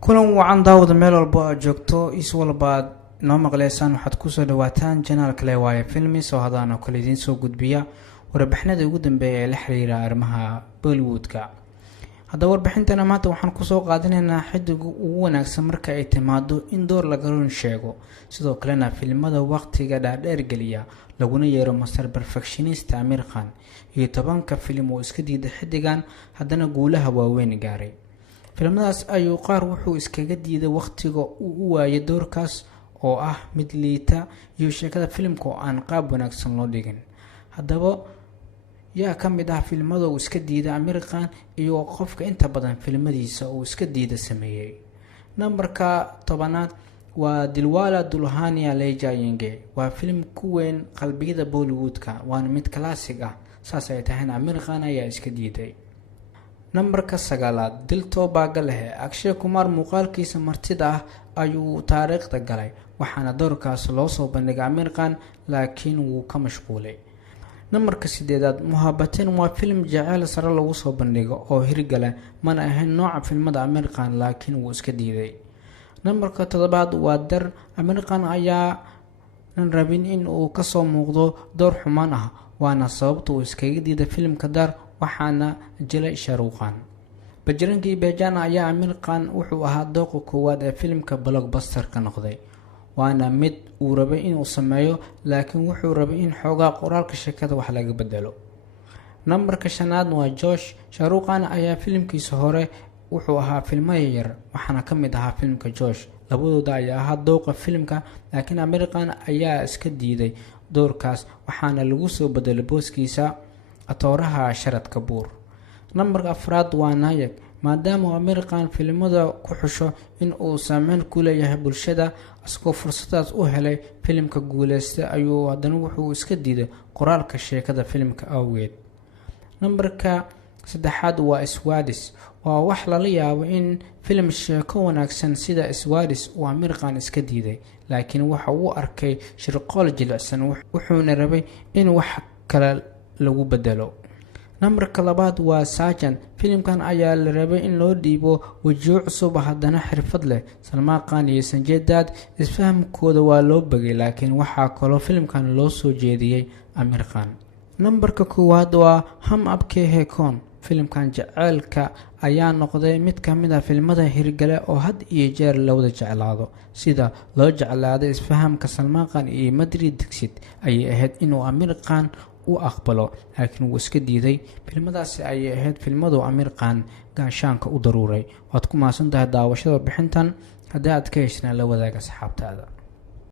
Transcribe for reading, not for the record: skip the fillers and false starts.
kulan wacan daawada meel walba aad joogto is walbaad noo maqleysaan waxaad kusoo dhawaataan janaal kale waaye filmis oo hadaan oo kale idiin soo gudbiya warbixinada ugu dambeeya ee la xiriira arrimaha Bollywoodka. haddaba warbixintana maanta waxaan kusoo qaadanaynaa xidiga ugu wanaagsan marka ay timaado in door laga run sheego, sidoo kalena filimada waqtiga dhaadheer geliya laguna yeero master perfectionist Aamir Khan iyo 10 filim oo iska diiday xidigan haddana guulaha waaweyn gaaray. filimadaas ayuu qaar wuxuu iskaga diiday waqtiga uu u waayay doorkaas oo ah mid liita iyo sheekada filimka oo aan qaab wanaagsan loo dhigin. haddaba yaa ka mid ah filimada uu iska diiday Aamir Khan iyo qofka inta badan filimadiisa uu iska diiday sameeyay. Nambarka 10 waa Dilwala Dulhania Le Jayenge. waa filim ku weyn qalbiyada Bollywoodka, waana mid classic ah, saas ay tahay Aamir Khan ayaa iska diiday. Nambarka 9 Dil Toba Gale. Akshay Kumar muuqaalkiisa martida ah ayuu taariikhda galay, waxaana doorkaas loo soo bandhigay Aamir Khan laakiin wuu ka mashquulay. Nambarka 8 Muhabbatin waa filim jacayl sare lagu soo bandhigo oo hirgala, mana ahayn nooca filimada Aamir Khan laakiin wuu iska diiday. Nambarka 7 waa Dar. Aamir Khan ayaa rabin in uu ka soo muuqdo door xumaan ah, waana sababta uu iskaga diiday filimka Dar, waxaana jilay Shah Rukh Khan. Bajrangi Bhaijaan ayaa Aamir Khan wuxuu ahaa dooqa koowaad ee filimka blockbuster ka noqday, waana mid uu rabay inuu sameeyo laakiin wuxuu rabay in xoogaa qoraalka sheekada wax laga bedelo. Nambarka 5 waa Josh. Shah Rukh Khan ayaa filimkiisa hore wuxuu ahaa filmo yar, waxaana ka mid ahaa filimka Josh. labadooda ayaa ahaa dooqa filimka, laakiin Aamir Khan ayaa iska diiday doorkaas, waxaana lagu soo bedelay booskiisa atooraha Sharad Kapoor. Nambarka 4 waa Nayak. maadaama Aamir Khan filimada ku xusho in uu saameyn ku leeyahay bulshada, asagoo fursadaas u helay filimka guuleystay ayuu haddana wuxuu iska diiday qoraalka sheekada filimka awgeed. Nambarka 3 waa Swadis. waa wax lala yaabo in filim sheeko wanaagsan sida Swadis uu Aamir Khan iska diiday, laakiin waxa uu arkay shirqool jilicsan, wuxuuna rabay in wax kale lagu bedelo. Nambarka 2 waa Sergeant. filimkan ayaa la rabay in loo dhiibo wajiyo cusub haddana xirfad leh. Salman Khan iyo Sanjay Dutt isfahamkooda waa loo bagay, laakiin waxaa kaloo filimkan loo soo jeediyay Aamir Khan. Nambarka 1 waa Hum Aapke Hain Kaun. filimkan jaceylka ayaa noqday mid ka mid ah filimada hirgale oo had iyo jeer la wada jeclaado, sida loo jeclaaday isfahamka Salman Khan iyo Madhuri Dixit ayay ahayd inuu Aamir Khan u aqbalo, laakiin wuu iska diiday. filimadaasi ayay ahayd filimadu Aamir Khan gaashaanka u daruuray. waad ku mahadsantahay daawashada warbixintan. haddii aad ka heshna la wadaaga asxaabtaada.